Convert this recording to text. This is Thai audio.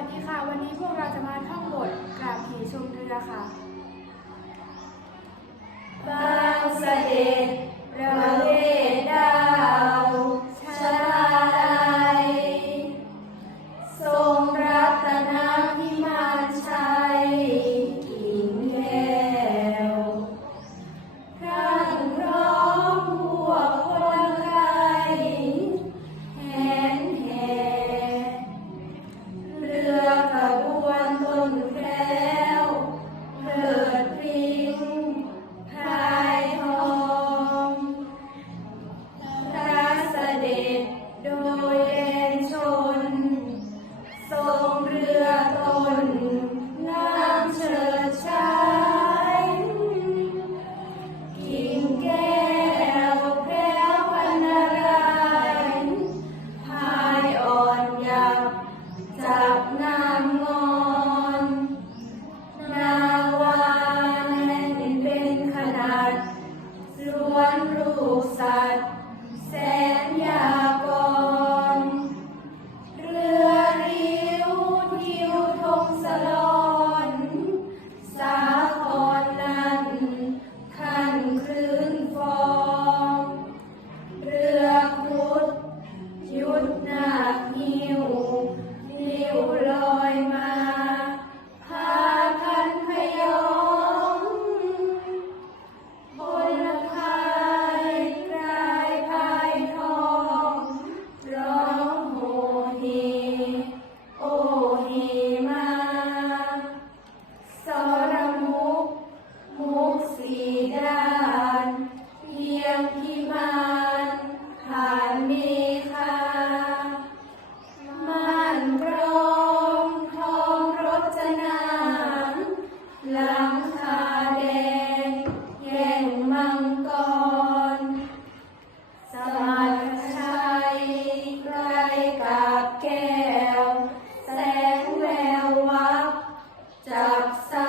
สวัสดีค่ะ วันนี้พวกเราจะมาท่องบทกราบผีชมเรือค่ะ แดงแย่งมังกร สมัครชัใกล้กับแก้ว แสงแวววับจากสา